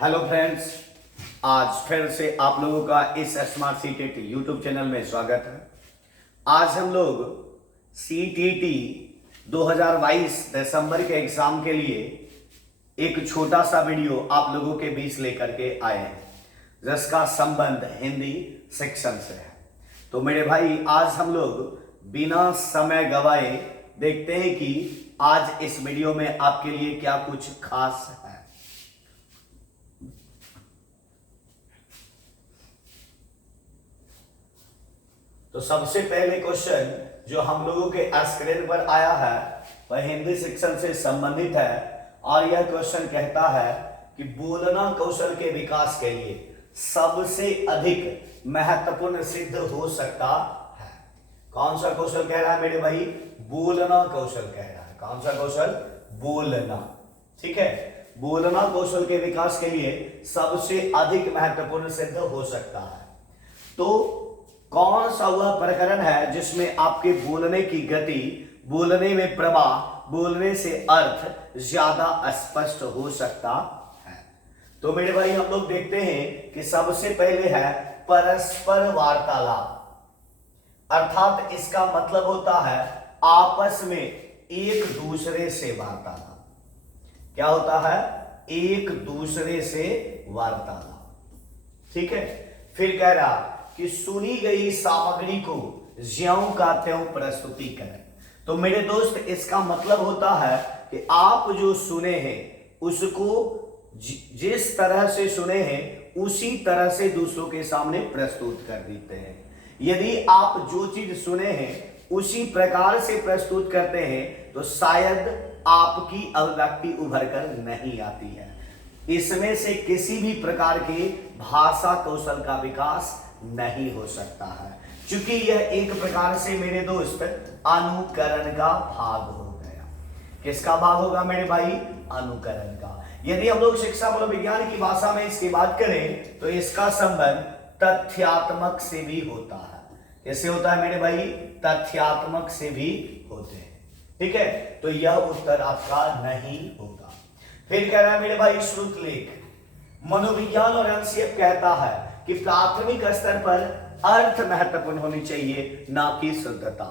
Hello friends, आज फिर से आप लोगों का इस स्मार्ट सीटीटी यूट्यूब चैनल में स्वागत है। आज हम लोग सीटीटी 2022 दिसंबर के एग्जाम के लिए एक छोटा सा वीडियो आप लोगों के बीच लेकर के आए हैं, जिसका संबंध हिंदी सेक्शन से है। तो मेरे भाई, आज हम लोग बिना समय गवाए देखते हैं कि आज इस वीडियो में आपके लिए क्या कुछ खास है। तो सबसे पहले क्वेश्चन जो हम लोगों के स्क्रीन पर आया है वह हिंदी सेक्शन से संबंधित है और यह क्वेश्चन कहता है कि बोलना कौशल के विकास के लिए सबसे अधिक महत्वपूर्ण सिद्ध हो सकता है। कौन सा कौशल कह रहा है मेरे भाई? बोलना कौशल कह रहा है। कौन सा कौशल? बोलना। ठीक है, बोलना कौशल के विकास के लिए सबसे अधिक महत्वपूर्ण सिद्ध हो सकता है। तो कौन सा वह प्रकरण है जिसमें आपके बोलने की गति, बोलने में प्रवाह, बोलने से अर्थ ज्यादा स्पष्ट हो सकता है? तो मेरे भाई, हम लोग देखते हैं कि सबसे पहले है परस्पर वार्तालाप, अर्थात इसका मतलब होता है आपस में एक दूसरे से वार्तालाप। क्या होता है? एक दूसरे से वार्तालाप। ठीक है, फिर कह रहा कि सुनी गई सामग्री को ज्यों का त्यों प्रस्तुति करें। तो मेरे दोस्त, इसका मतलब होता है कि आप जो सुने हैं उसको जिस तरह से सुने हैं उसी तरह से दूसरों के सामने प्रस्तुत कर देते हैं। यदि आप जो चीज सुने हैं उसी प्रकार से प्रस्तुत करते हैं तो शायद आपकी अभिव्यक्ति उभर कर नहीं आती है। इसमें से किसी भी प्रकार के भाषा कौशल का विकास नहीं हो सकता है, क्योंकि यह एक प्रकार से मेरे दोस्त अनुकरण का भाग हो गया। किसका भाग होगा मेरे भाई? अनुकरण का। यदि हम लोग शिक्षा मनोविज्ञान की भाषा में इसकी बात करें तो इसका संबंध तथ्यात्मक से भी होता है। कैसे होता है मेरे भाई? तथ्यात्मक से भी होते हैं। ठीक है, तो यह उत्तर आपका नहीं होगा। फिर कह रहा है मेरे भाई श्रुत लेख। मनोविज्ञान और एमसीएफ कहता है कि प्राथमिक स्तर पर अर्थ महत्वपूर्ण होनी चाहिए, ना कि शुद्धता।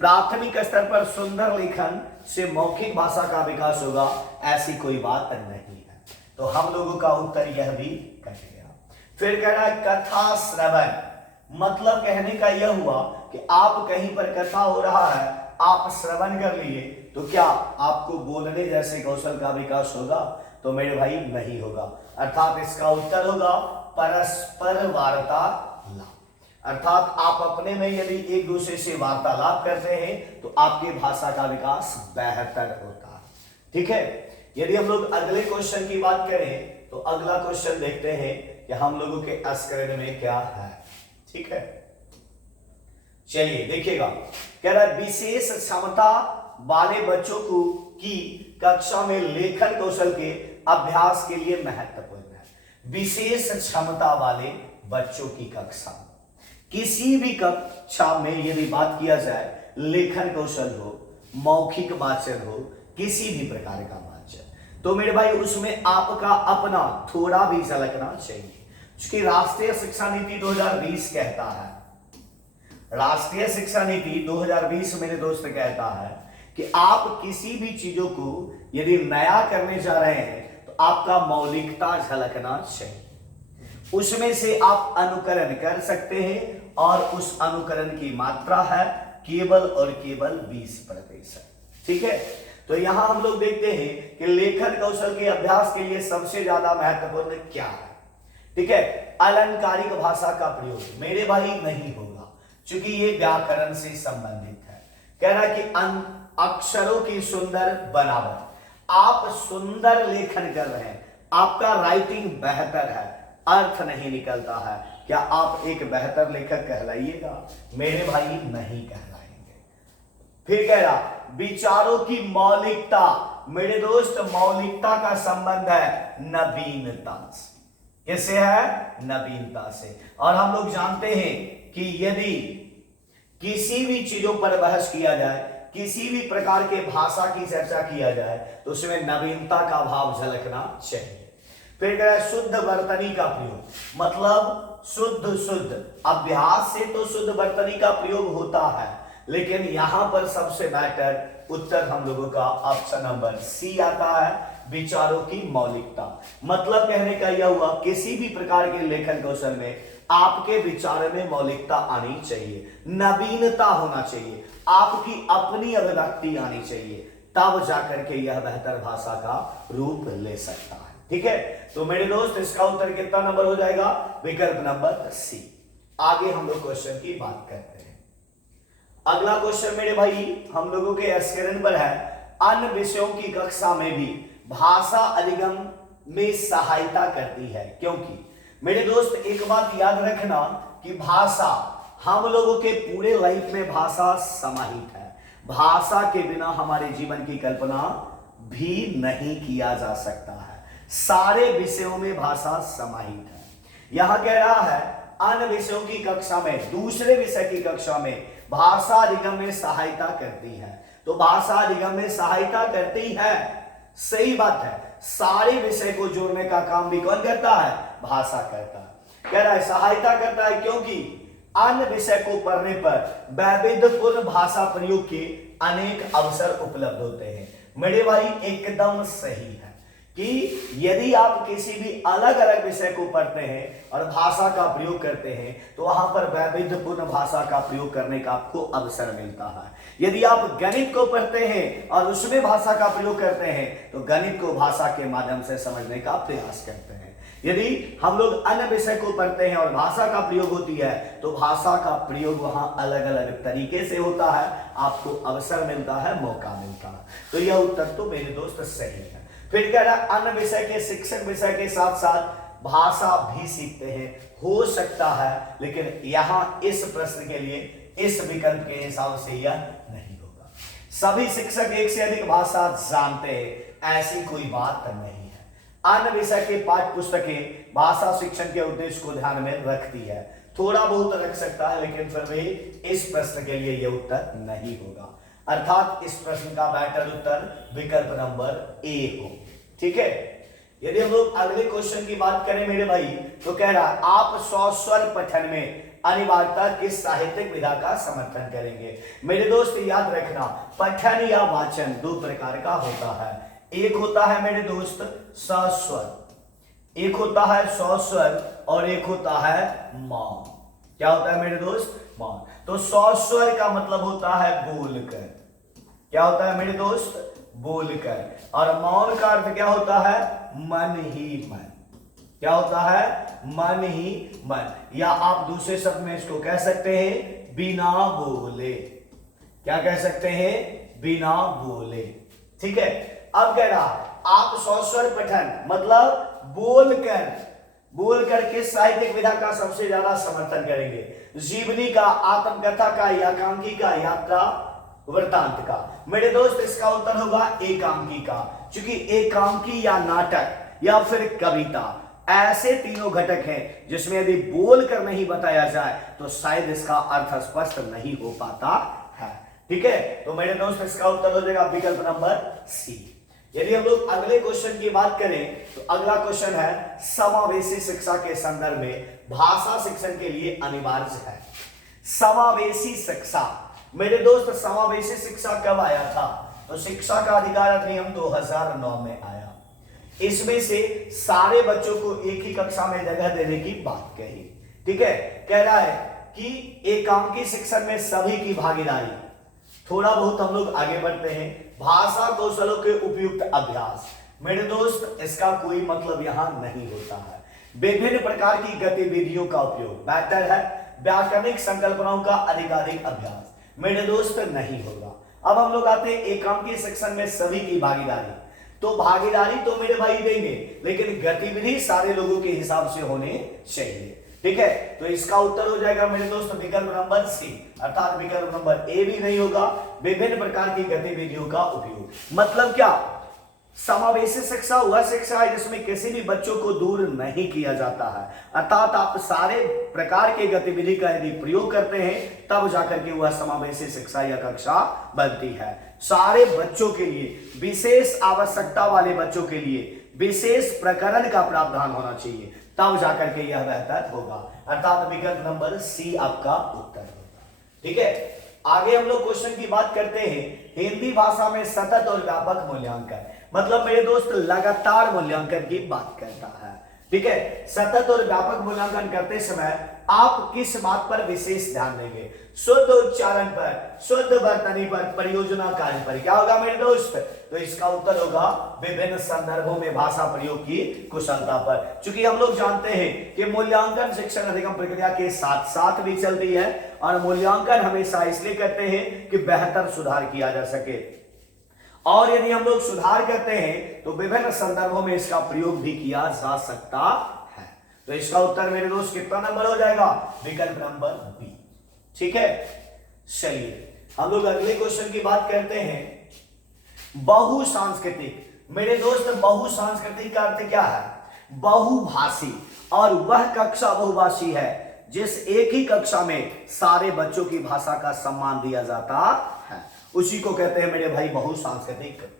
प्राथमिक स्तर पर सुंदर लेखन से मौखिक भाषा का विकास होगा, ऐसी कोई बात नहीं है। तो हम लोगों का उत्तर यह भी कट गया। फिर कह रहा है कथा श्रवण। मतलब कहने का यह हुआ कि आप कहीं पर कथा हो रहा है, आप श्रवण कर लिए, तो क्या आपको बोलने जैसे कौशल का विकास होगा? तो मेरे भाई नहीं होगा। अर्थात इसका उत्तर होगा परस्पर वार्तालाप। अर्थात आप अपने में यदि एक दूसरे से वार्तालाप करते हैं तो आपकी भाषा का विकास बेहतर होता है। ठीक है, यदि हम लोग अगले क्वेश्चन की बात करें तो अगला क्वेश्चन देखते हैं कि हम लोगों के स्क्रीन में क्या है। ठीक है, चलिए देखिएगा। कह रहा है विशेष क्षमता वाले बच्चों को की कक्षा में लेखन कौशल के अभ्यास के लिए महत्वपूर्ण है। विशेष क्षमता वाले बच्चों की कक्षा, किसी भी कक्षा में यदि बात किया जाए, लेखन कौशल हो, मौखिक वाचन हो, किसी भी प्रकार का वाचन, तो मेरे भाई उसमें आपका अपना थोड़ा भी झलकना चाहिए। क्योंकि राष्ट्रीय शिक्षा नीति 2020 कहता है, राष्ट्रीय शिक्षा नीति 2020 मेरे दोस्त कहता है कि आप किसी भी चीजों को यदि नया करने जा रहे हैं तो आपका मौलिकता झलकना चाहिए। उसमें से आप अनुकरण कर सकते हैं और उस अनुकरण की मात्रा है केवल और केवल 20%। ठीक है, तो यहां हम लोग देखते हैं कि लेखन कौशल के अभ्यास के लिए सबसे ज्यादा महत्वपूर्ण क्या है? ठीक है, अलंकारिक भाषा का प्रयोग मेरे भाई नहीं होगा, क्योंकि ये व्याकरण से संबंधित है। कह रहा है कि अक्षरों की सुंदर बनावट। आप सुंदर लेखन कर रहे हैं, आपका राइटिंग बेहतर है, अर्थ नहीं निकलता है, क्या आप एक बेहतर लेखक कहलाइएगा? मेरे भाई नहीं कहलाएंगे। फिर कह रहा विचारों की मौलिकता। मेरे दोस्त, मौलिकता का संबंध है नवीनता से। कैसे है? नवीनता से। और हम लोग जानते हैं कि यदि किसी भी चीजों पर बहस किया जाए, किसी भी प्रकार के भाषा की चर्चा किया जाए तो उसमें नवीनता का भाव झलकना चाहिए। फिर कह रहा है शुद्ध वर्तनी का प्रयोग, मतलब शुद्ध अभ्यास से तो शुद्ध वर्तनी का प्रयोग होता है, लेकिन यहां पर सबसे बेटर उत्तर हम लोगों का ऑप्शन नंबर सी आता है, विचारों की मौलिकता। मतलब कहने का यह हुआ किसी भी प्रकार के लेखन कौशल में आपके विचार में मौलिकता आनी चाहिए, नवीनता होना चाहिए, आपकी अपनी अभिव्यक्ति आनी चाहिए, तब जाकर के यह बेहतर भाषा का रूप ले सकता है। ठीक है, तो मेरे दोस्त इसका उत्तर कितना नंबर हो जाएगा? विकल्प नंबर सी। आगे हम लोग क्वेश्चन की बात करते हैं। अगला क्वेश्चन मेरे भाई हम लोगों के स्क्रीन पर है, अन्य विषयों की कक्षा में भी भाषा अधिगम में सहायता करती है, क्योंकि मेरे दोस्त एक बात याद रखना कि भाषा हम लोगों के पूरे लाइफ में भाषा समाहित है। भाषा के बिना हमारे जीवन की कल्पना भी नहीं किया जा सकता है। सारे विषयों में भाषा समाहित है। यहां कह रहा है अन्य विषयों की कक्षा में, दूसरे विषय की कक्षा में भाषा अधिगम में सहायता करती है। तो भाषा अधिगम में सहायता करती है, सही बात है। सारे विषय को जोड़ने का काम भी कौन करता है? भाषा करता है। कह रहा है सहायता करता है क्योंकि अन्य विषय को पढ़ने पर वैविध्यपूर्ण भाषा प्रयोग के अनेक अवसर उपलब्ध होते हैं। मेरे भाई एकदम सही है कि यदि आप किसी भी अलग अलग विषय को पढ़ते हैं और भाषा का प्रयोग करते हैं तो वहां पर वैविध्यपूर्ण भाषा का प्रयोग करने का आपको अवसर मिलता है। यदि आप गणित को पढ़ते हैं और उसमें भाषा का प्रयोग करते हैं तो गणित को भाषा के माध्यम से समझने का प्रयास करते हैं। यदि हम लोग अन्य विषय को पढ़ते हैं और भाषा का प्रयोग होती है तो भाषा का प्रयोग वहां अलग अलग तरीके से होता है, आपको अवसर मिलता है, मौका मिलता है। तो यह उत्तर तो मेरे दोस्त सही है। फिर कह रहा है अन्य विषय के शिक्षक विषय के साथ साथ भाषा भी सीखते हैं, हो सकता है, लेकिन यहां इस प्रश्न के लिए इस विकल्प के हिसाब से यह नहीं होगा। सभी शिक्षक एक से अधिक भाषा जानते हैं, ऐसी कोई बात नहीं है। अन्य विषय के पाठ्य पुस्तकें भाषा शिक्षण के उद्देश्य को ध्यान में रखती है, थोड़ा बहुत रख सकता है, लेकिन फिर भी इस प्रश्न के लिए यह उत्तर नहीं होगा। अर्थात इस प्रश्न का बेटर उत्तर विकल्प नंबर ए हो। ठीक है, यदि हम लोग अगले क्वेश्चन की बात करें मेरे भाई तो कह रहा है आप स्वस्वर पठन में अनिवार्यता किस साहित्यिक विधा का समर्थन करेंगे? मेरे दोस्त याद रखना पठन या वाचन दो प्रकार का होता है। एक होता है मेरे दोस्त सस्वर, एक होता है स्वस्वर और एक होता है मौन। क्या होता है मेरे दोस्त? मौन। तो सस्वर का मतलब होता है बोलकर। क्या होता है मेरे दोस्त? बोलकर। और मौन का अर्थ क्या होता है? मन ही मन। क्या होता है? मन ही मन। या आप दूसरे शब्द में इसको कह सकते हैं बिना बोले। क्या कह सकते हैं? बिना बोले। ठीक है, अब कह रहा आप स्वस्वर पठन मतलब बोलकर किस साहित्यिक विधा का सबसे ज्यादा समर्थन करेंगे? जीवनी का, आत्मकथा का, एकांकी का, यात्रा वृत्तांत का? मेरे दोस्त इसका उत्तर होगा एकांकी का, क्योंकि एकांकी या नाटक या फिर कविता ऐसे तीनों घटक हैं जिसमें यदि बोलकर नहीं बताया जाए तो शायद इसका अर्थ स्पष्ट नहीं हो पाता है। ठीक है, तो मेरे दोस्त इसका उत्तर हो जाएगा विकल्प नंबर सी। यदि हम लोग अगले क्वेश्चन की बात करें तो अगला क्वेश्चन है समावेशी शिक्षा के संदर्भ में भाषा शिक्षण के लिए अनिवार्य है। समावेशी शिक्षा मेरे दोस्त, समावेशी शिक्षा कब आया था? तो शिक्षा का अधिकार अधिनियम 2009 में आया। इसमें से सारे बच्चों को एक ही कक्षा में जगह देने की बात कही। ठीक है, कह रहा है कि एकांकी शिक्षण में सभी की भागीदारी। थोड़ा बहुत हम लोग आगे बढ़ते हैं, भाषा कौशलों के उपयुक्त अभ्यास। मेरे दोस्त इसका कोई मतलब यहां नहीं होता है। विभिन्न प्रकार की गतिविधियों का उपयोग बेहतर है। व्याकरणिक संकल्पनाओं का अधिकाधिक अभ्यास मेरे दोस्त नहीं होगा। अब हम लोग आते हैं एकांकी शिक्षण में सभी की भागीदारी। तो भागीदारी तो मेरे भाई देंगे, लेकिन गतिविधि सारे लोगों के हिसाब से होने चाहिए। ठीक है, तो इसका उत्तर हो जाएगा मेरे दोस्त विकल्प नंबर सी, अर्थात विकल्प नंबर ए भी नहीं होगा। विभिन्न प्रकार की गतिविधियों का उपयोग मतलब क्या? समावेशी शिक्षा वह शिक्षा है जिसमें किसी भी बच्चों को दूर नहीं किया जाता है, अर्थात आप सारे प्रकार के गतिविधि का यदि प्रयोग करते हैं तब जाकर के वह समावेशी शिक्षा या कक्षा बनती है। सारे बच्चों के लिए, विशेष आवश्यकता वाले बच्चों के लिए विशेष प्रकरण का प्रावधान होना चाहिए, तब जाकर के यह बेहतर होगा। अर्थात विकल्प नंबर सी आपका उत्तर होगा। ठीक है, आगे हम लोग क्वेश्चन की बात करते हैं। हिंदी भाषा में सतत और व्यापक मूल्यांकन, मतलब मेरे दोस्त लगातार मूल्यांकन की बात करता है। ठीक है, सतत और व्यापक मूल्यांकन करते समय आप किस बात पर विशेष ध्यान देंगे? शुद्ध उच्चारण पर, शुद्ध वर्तनी पर, परियोजना कार्य पर। क्या होगा मेरे दोस्त? तो इसका उत्तर होगा विभिन्न संदर्भों में भाषा प्रयोग की कुशलता पर। चूंकि हम लोग जानते हैं कि मूल्यांकन शिक्षण अधिगम प्रक्रिया के साथ साथ भी चलती है, और मूल्यांकन हमेशा इसलिए करते हैं कि बेहतर सुधार किया जा सके, और यदि हम लोग सुधार करते हैं तो विभिन्न संदर्भों में इसका प्रयोग भी किया जा सकता है। तो इसका उत्तर मेरे दोस्त कितना नंबर हो जाएगा? विकल्प नंबर बी। ठीक है, चलिए हम लोग अगले क्वेश्चन की बात करते हैं। बहुसांस्कृतिक। मेरे दोस्त बहुसांस्कृतिक का अर्थ क्या है? बहुभाषी, और वह कक्षा बहुभाषी है जिस एक ही कक्षा में सारे बच्चों की भाषा का सम्मान दिया जाता है, उसी को कहते हैं मेरे भाई बहुसांस्कृतिक।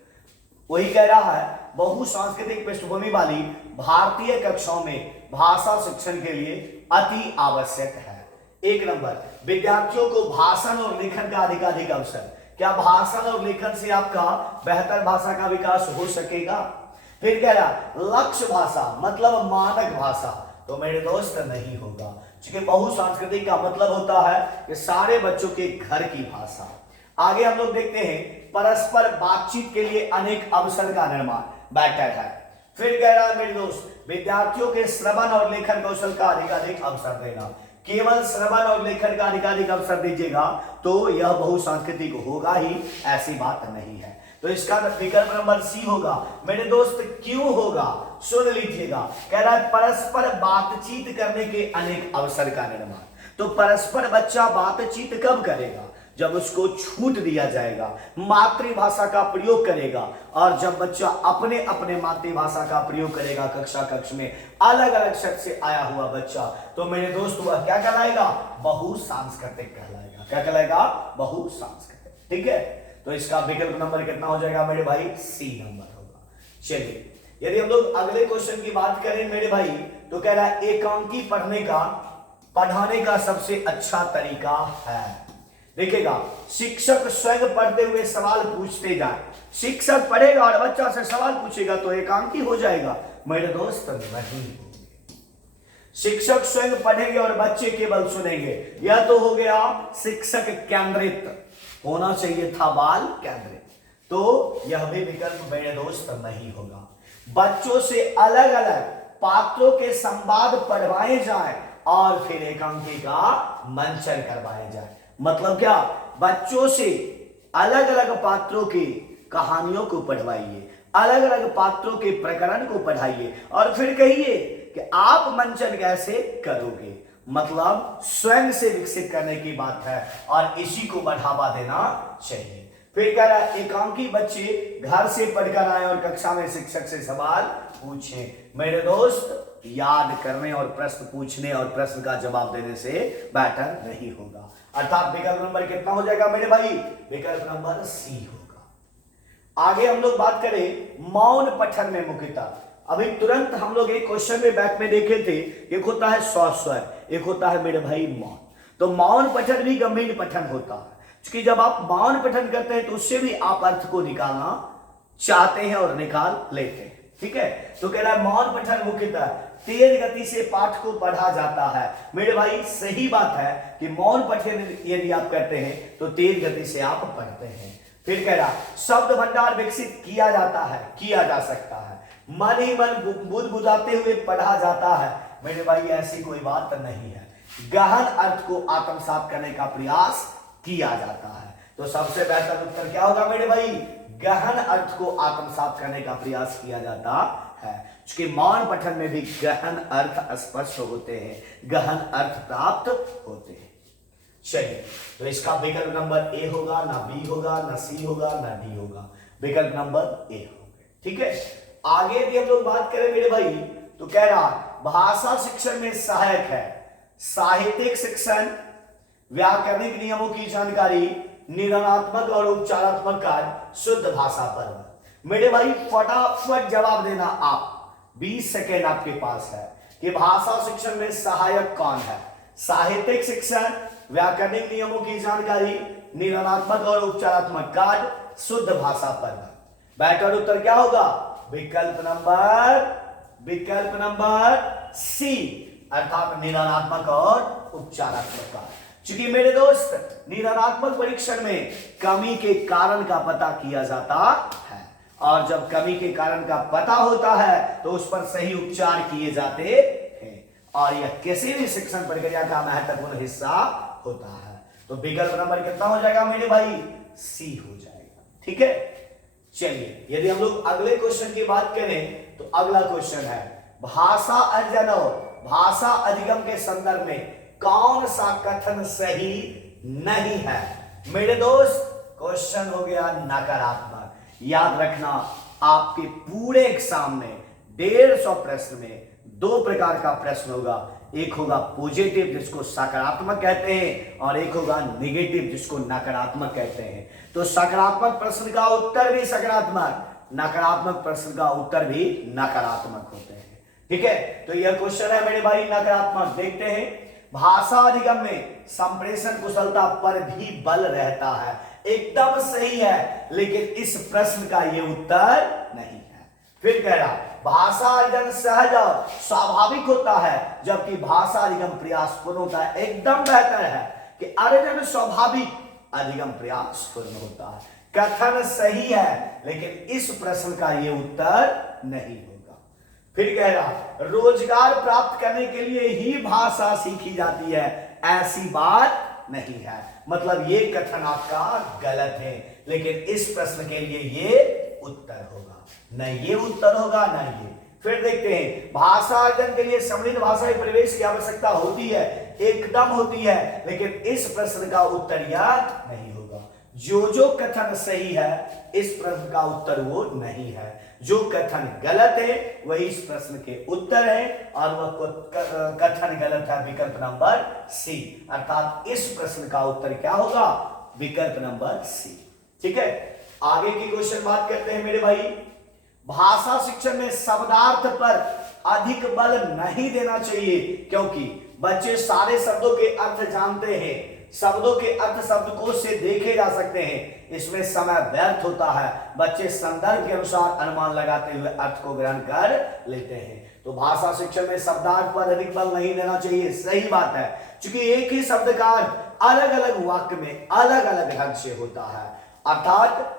वही कह रहा है बहुसांस्कृतिक पृष्ठभूमि वाली भारतीय कक्षाओं में भाषा शिक्षण के लिए अति आवश्यक है। एक नंबर, विद्यार्थियों को भाषण और लेखन का अधिकाधिक अवसर। क्या भाषण और लेखन से आपका बेहतर भाषा का विकास हो सकेगा? फिर कह रहा लक्ष्य भाषा, मतलब मानक भाषा, तो मेरे दोस्त नहीं होगा, क्योंकि बहुसांस्कृतिक का मतलब होता है कि सारे बच्चों के घर की भाषा। आगे हम लोग देखते हैं परस्पर बातचीत के लिए अनेक अवसर का निर्माण, बेटर है। फिर कह रहा है मेरे दोस्त विद्यार्थियों के श्रवण और लेखन कौशल का अधिकाधिक अवसर देना। केवल श्रवण और लेखन का अधिकाधिक अवसर दीजिएगा तो यह बहुसांस्कृतिक होगा ही, ऐसी बात नहीं है। तो इसका विकल्प नंबर सी होगा। मेरे दोस्त क्यों होगा? सुन लीजिएगा, कह रहा है परस्पर बातचीत करने के अनेक अवसर का निर्माण। तो परस्पर बच्चा बातचीत कब करेगा? जब उसको छूट दिया जाएगा, मातृभाषा का प्रयोग करेगा, और जब बच्चा अपने अपने मातृभाषा का प्रयोग करेगा कक्षा कक्ष में, अलग अलग शख्स से आया हुआ बच्चा, तो मेरे दोस्त वह क्या कहलाएगा? बहुसांस्कृतिक कहलाएगा। क्या कहलाएगा? बहुसांस्कृतिक। ठीक है, तो इसका विकल्प नंबर कितना हो जाएगा मेरे भाई? सी नंबर होगा। चलिए यदि हम लोग अगले क्वेश्चन की बात करें मेरे भाई, तो कह रहा है एकांकी पढ़ाने का सबसे अच्छा तरीका है। देखिएगा, शिक्षक स्वयं पढ़ते हुए सवाल पूछते जाए। शिक्षक पढ़ेगा और बच्चा से सवाल पूछेगा तो एकांकी हो जाएगा? मेरे दोस्त नहीं होंगे। शिक्षक स्वयं पढ़ेंगे और बच्चे केवल सुनेंगे, यह तो हो गया शिक्षक केंद्रित। होना चाहिए था बाल केंद्रित, तो यह भी विकल्प मेरे दोस्त नहीं होगा। बच्चों से अलग अलग पात्रों के संवाद पढ़वाए जाएं और फिर एकांकी का मंचन करवाए जाए। मतलब क्या? बच्चों से अलग अलग पात्रों की कहानियों को पढ़वाइए, अलग अलग पात्रों के प्रकरण को पढ़ाइए, और फिर कहिए कि आप मंचन कैसे करोगे। मतलब स्वयं से विकसित करने की बात है, और इसी को बढ़ावा देना चाहिए। फिर कह रहा है एकांकी बच्चे घर से पढ़कर आए और कक्षा में शिक्षक से सवाल पूछें। मेरे दोस्त याद करने और प्रश्न पूछने और प्रश्न का जवाब देने से बेटर नहीं होगा। अर्थात विकल्प नंबर कितना हो जाएगा मेरे भाई? विकल्प नंबर सी होगा। आगे हम लोग बात करें मौन पठन में मुख्यतः। अभी तुरंत हम लोग एक क्वेश्चन में बैक में देखे थे, एक होता है स्वर, एक होता है मेरे भाई मौन। तो मौन पठन भी गंभीर पठन होता है, क्योंकि जब आप मौन पठन करते हैं तो उससे भी आप अर्थ को निकालना चाहते हैं और निकाल लेते हैं। ठीक है, तो कह रहा है मौन पठन मुख्यतः तेज गति से पाठ को पढ़ा जाता है। मेरे भाई सही बात है कि मौन पठन यदि आप करते हैं तो तेज गति से आप पढ़ते हैं। फिर कह रहा शब्द भंडार विकसित किया जाता है, किया जा सकता है, मन ही मन बुदबुदाते हुए पढ़ा जाता है। मेरे भाई ऐसी कोई बात नहीं है। गहन अर्थ को आत्मसात करने का प्रयास किया जाता है। तो सबसे बेहतर उत्तर क्या होगा मेरे भाई? गहन अर्थ को आत्मसात करने का प्रयास किया जाता है, क्योंकि मौन पठन में भी गहन अर्थ स्पष्ट होते हैं, गहन अर्थ प्राप्त होते हैं। चलिए, तो इसका विकल्प नंबर ए होगा, ना बी होगा, ना सी होगा, ना डी होगा। विकल्प नंबर ए होगा। ठीक है, आगे भी हम लोग बात करें मेरे भाई, तो कह रहा भाषा शिक्षण में सहायक है साहित्यिक शिक्षण, व्याकरणिक नियमों की जानकारी, निगमनात्मक और उपचारात्मक कार्य, शुद्ध भाषा पर। मेरे भाई फटाफट जवाब देना आप, 20 सेकेंड आपके पास है कि भाषा शिक्षण में सहायक कौन है। साहित्यिक शिक्षण, व्याकरणिक नियमों की जानकारी, निरनात्मक और उपचारात्मक कार्य, शुद्ध भाषा पढ़ना। बैटर उत्तर क्या होगा? विकल्प नंबर सी, अर्थात निरनात्मक और उपचारात्मक कार्य। चूंकि मेरे दोस्त निरनात्मक परीक्षण में कमी के कारण का पता किया जाता है, और जब कमी के कारण का पता होता है तो उस पर सही उपचार किए जाते हैं, और यह किसी भी शिक्षण प्रक्रिया का महत्वपूर्ण हिस्सा होता है। तो विकल्प नंबर कितना हो जाएगा मेरे भाई? सी हो जाएगा। ठीक है, चलिए यदि हम लोग अगले क्वेश्चन की बात करें तो अगला क्वेश्चन है भाषा अर्जन और भाषा अधिगम के संदर्भ में कौन सा कथन सही नहीं है। मेरे दोस्त क्वेश्चन हो गया नकारात्मक। याद रखना, आपके पूरे एग्जाम में 150 प्रश्न में 2 प्रकार का प्रश्न होगा। एक होगा पॉजिटिव जिसको सकारात्मक कहते हैं, और एक होगा नेगेटिव जिसको नकारात्मक कहते हैं। तो सकारात्मक प्रश्न का उत्तर भी सकारात्मक, नकारात्मक प्रश्न का उत्तर भी नकारात्मक होते हैं। ठीक है, तो यह क्वेश्चन है मेरे भाई नकारात्मक। देखते हैं, भाषा अधिगम में संप्रेषण कुशलता पर भी बल रहता है। एकदम सही है, लेकिन इस प्रश्न का यह उत्तर नहीं है। फिर कह रहा भाषा अर्जन सहज और स्वाभाविक होता है, जबकि भाषा अधिगम प्रयासपूर्ण होता है। एकदम बेहतर है कि अर्जन स्वाभाविक, अधिगम प्रयासपूर्ण होता है। कथन सही है, लेकिन इस प्रश्न का यह उत्तर नहीं होगा। फिर कह रहा रोजगार प्राप्त करने के लिए ही भाषा सीखी जाती है, ऐसी बात नहीं है। मतलब ये कथन आपका गलत है, लेकिन इस प्रश्न के लिए ये उत्तर होगा। नहीं ये उत्तर होगा, ना ये। फिर देखते हैं, भाषा अर्जन के लिए समृद्ध भाषाई परिवेश की आवश्यकता होती है। एकदम होती है, लेकिन इस प्रश्न का उत्तर यह नहीं होगा। जो कथन सही है, इस प्रश्न का उत्तर वो नहीं है। जो कथन गलत है वही इस प्रश्न के उत्तर है, और वह कथन गलत है विकल्प नंबर सी। अर्थात इस प्रश्न का उत्तर क्या होगा? विकल्प नंबर सी। ठीक है, आगे की क्वेश्चन बात करते हैं मेरे भाई। भाषा शिक्षण में शब्दार्थ पर अधिक बल नहीं देना चाहिए, क्योंकि बच्चे सारे शब्दों के अर्थ जानते हैं। शब्दों के अर्थ शब्दकोश से देखे जा सकते हैं। इसमें समय व्यर्थ होता है। बच्चे संदर्भ के अनुसार अनुमान लगाते हुए अर्थ को ग्रहण कर लेते हैं। तो भाषा शिक्षण में शब्दार्थ पर अधिक बल नहीं देना चाहिए, सही बात है। क्योंकि एक ही शब्द का अर्थ अलग अलग वाक्य में अलग अलग ढंग से होता है। अर्थात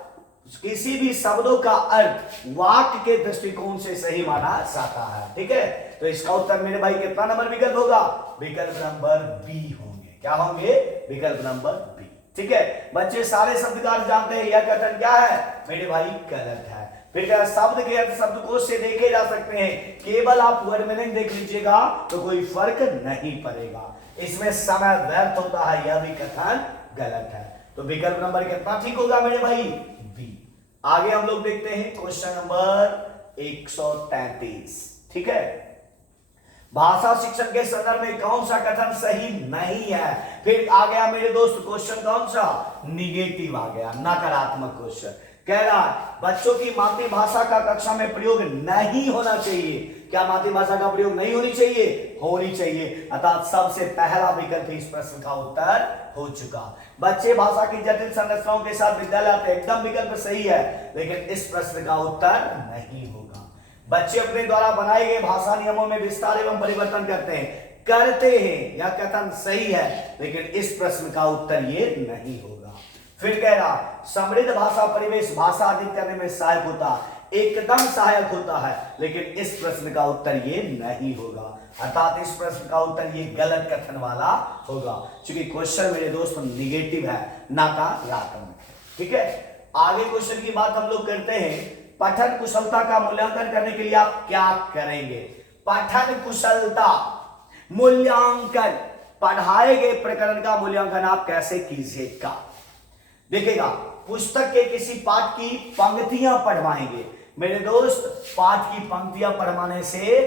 किसी भी शब्दों का अर्थ वाक्य के दृष्टिकोण से सही माना जाता है। ठीक है, तो इसका उत्तर मेरे भाई कितना नंबर विकल्प होगा? विकल्प नंबर बी होंगे। क्या होंगे? विकल्प नंबर बी। ठीक है, बच्चे सारे शब्द का अर्थ जानते हैं, यह कथन क्या है मेरे भाई? गलत है। फिर क्या, शब्द के अर्थ शब्दकोश से देखे जा सकते हैं। केवल आप वर्ड मीनिंग देख लीजिएगा तो कोई फर्क नहीं पड़ेगा। इसमें समय व्यर्थ होता है, यह भी कथन गलत है। तो विकल्प नंबर कितना ठीक होगा मेरे भाई? बी। आगे हम लोग देखते हैं क्वेश्चन नंबर 133। ठीक है, भाषा शिक्षण के संदर्भ में कौन सा कथन सही नहीं है। फिर आ गया मेरे दोस्त क्वेश्चन कौन सा? निगेटिव आ गया, नकारात्मक क्वेश्चन। कह रहा है बच्चों की मातृभाषा का कक्षा में प्रयोग नहीं होना चाहिए। क्या मातृभाषा का प्रयोग नहीं होनी चाहिए? होनी चाहिए। अर्थात सबसे पहला विकल्प इस प्रश्न का उत्तर हो चुका। बच्चे भाषा की जटिल संरचनाओं के साथ विद्यालय आते हैं, एकदम विकल्प सही है, लेकिन इस प्रश्न का उत्तर नहीं होगा। बच्चे अपने द्वारा बनाए गए भाषा नियमों में विस्तार एवं परिवर्तन करते हैं, यह कथन सही है, लेकिन इस प्रश्न का उत्तर ये नहीं होगा। फिर कह रहा समृद्ध भाषा परिवेश भाषा अधिक करने में सहायक होता, एकदम सहायक होता है, लेकिन इस प्रश्न का उत्तर ये नहीं होगा। अर्थात इस प्रश्न का उत्तर ये गलत कथन वाला होगा, क्योंकि क्वेश्चन मेरे दोस्त निगेटिव है, नकारात्मक है। ठीक है, आगे क्वेश्चन की बात हम लोग करते हैं। पठन कुशलता का मूल्यांकन करने के लिए आप क्या करेंगे? पठन कुशलता मूल्यांकन, पढ़ाए गए प्रकरण का मूल्यांकन आप कैसे कीजिएगा? देखिएगा, पुस्तक के किसी पाठ की पंक्तियां पढ़वाएंगे। मेरे दोस्त, पाठ की पंक्तियां पढ़वाने से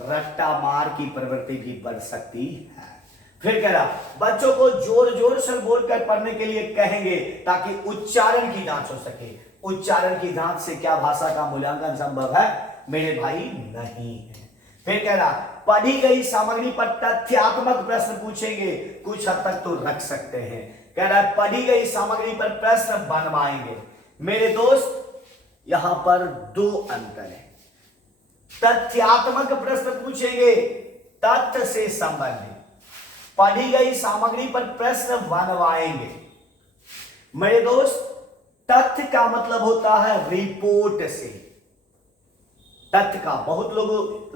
रट्टा मार की प्रवृत्ति भी बढ़ सकती है। फिर कह रहा बच्चों को जोर जोर से बोलकर पढ़ने के लिए कहेंगे ताकि उच्चारण की जांच हो सके। उच्चारण की जांच से क्या भाषा का मूल्यांकन संभव है? मेरे भाई नहीं है। फिर कह रहा पढ़ी गई सामग्री पर तथ्यात्मक प्रश्न पूछेंगे, कुछ हद तक तो रख सकते हैं। कह रहा है पढ़ी गई सामग्री पर प्रश्न बनवाएंगे। मेरे दोस्त यहां पर दो अंतर है। तथ्यात्मक प्रश्न पूछेंगे, तथ्य से संबंधित। पढ़ी गई सामग्री पर प्रश्न बनवाएंगे। मेरे दोस्त तथ्य का मतलब होता है रिपोर्ट से, तथ्य का। बहुत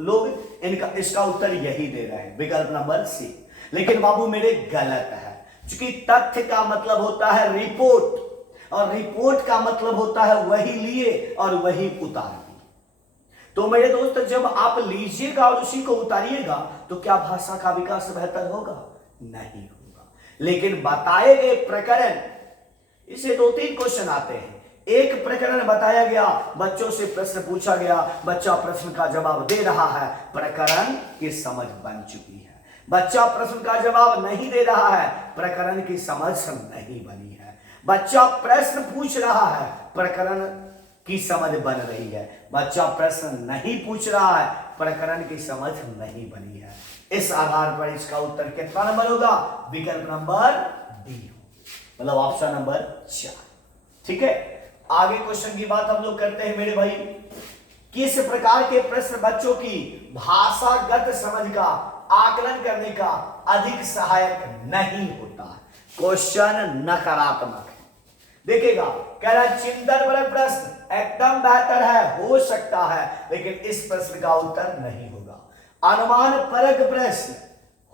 लोग इनका इसका उत्तर यही दे रहे हैं, विकल्प नंबर सी। लेकिन बाबू मेरे गलत है, क्योंकि तथ्य का मतलब होता है रिपोर्ट, और रिपोर्ट का मतलब होता है वही लिए और वही उतार दिए। तो मेरे दोस्त जब आप लीजिएगा और उसी को उतारिएगा तो क्या भाषा का विकास बेहतर होगा? नहीं होगा। लेकिन बताए गए प्रकरण, इसे 2-3 क्वेश्चन आते हैं। एक प्रकरण बताया गया, बच्चों से प्रश्न पूछा गया, बच्चा प्रश्न का जवाब दे रहा है, प्रकरण की समझ बन चुकी है। बच्चा प्रश्न का जवाब नहीं दे रहा है, प्रकरण की समझ नहीं बनी है। बच्चा प्रश्न पूछ रहा है, प्रकरण की समझ बन रही है। बच्चा प्रश्न नहीं पूछ रहा है, प्रकरण की समझ नहीं बनी है। इस आधार पर इसका उत्तर कितना नंबर होगा? विकल्प नंबर डी, मतलब ऑप्शन नंबर 4। ठीक है, आगे क्वेश्चन की बात हम लोग करते हैं मेरे भाई। किस प्रकार के प्रश्न बच्चों की भाषागत समझ का आकलन करने का अधिक सहायक नहीं होता है? क्वेश्चन नकारात्मक है। देखिएगा, कह रहा है चिंतन परक प्रश्न एकदम बेहतर है, हो सकता है, लेकिन इस प्रश्न का उत्तर नहीं होगा। अनुमान परक प्रश्न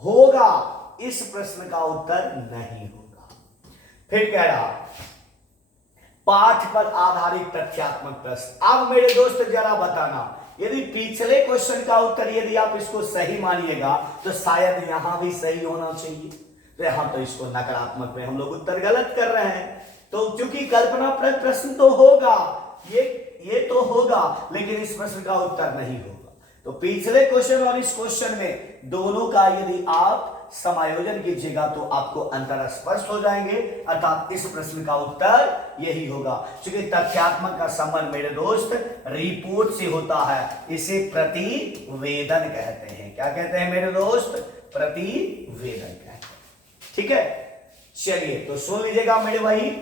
होगा, इस प्रश्न का उत्तर नहीं होगा। फिर कह रहा पाठ पर आधारित तथ्यात्मक प्रश्न। अब मेरे दोस्त जरा बताना, यदि पिछले क्वेश्चन का उत्तर यदि आप इसको सही मानिएगा तो शायद यहां भी सही होना चाहिए, तो यहां तो इसको नकारात्मक में हम लोग उत्तर गलत कर रहे हैं। तो क्योंकि कल्पना प्रश्न तो होगा, ये तो होगा, लेकिन इस प्रश्न का उत्तर नहीं होगा। तो पिछले क्वेश्चन और इस क्वेश्चन में दोनों का यदि आप समायोजन कीजिएगा तो आपको अंतर स्पष्ट हो जाएंगे, अर्थात इस प्रश्न का उत्तर यही होगा। क्योंकि तथ्यात्मक का संबंध मेरे दोस्त रिपोर्ट से होता है, इसे प्रतिवेदन कहते हैं। क्या कहते हैं मेरे दोस्त? प्रतिवेदन कहते हैं। ठीक है, चलिए तो सुन लीजिएगा मेरे भाई,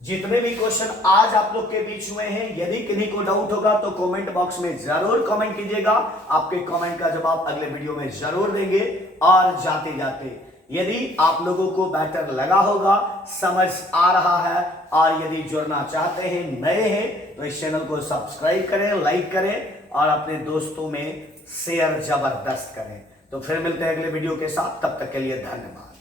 जितने भी क्वेश्चन आज आप लोग के बीच हुए हैं, यदि किन्हीं को डाउट होगा तो कमेंट बॉक्स में जरूर कमेंट कीजिएगा। आपके कमेंट का जवाब अगले वीडियो में जरूर देंगे। और जाते जाते यदि आप लोगों को बेहतर लगा होगा, समझ आ रहा है, और यदि जुड़ना चाहते हैं, नए हैं, तो इस चैनल को सब्सक्राइब करें, लाइक करें और अपने दोस्तों में शेयर जबरदस्त करें। तो फिर मिलते हैं अगले वीडियो के साथ, तब तक के लिए धन्यवाद।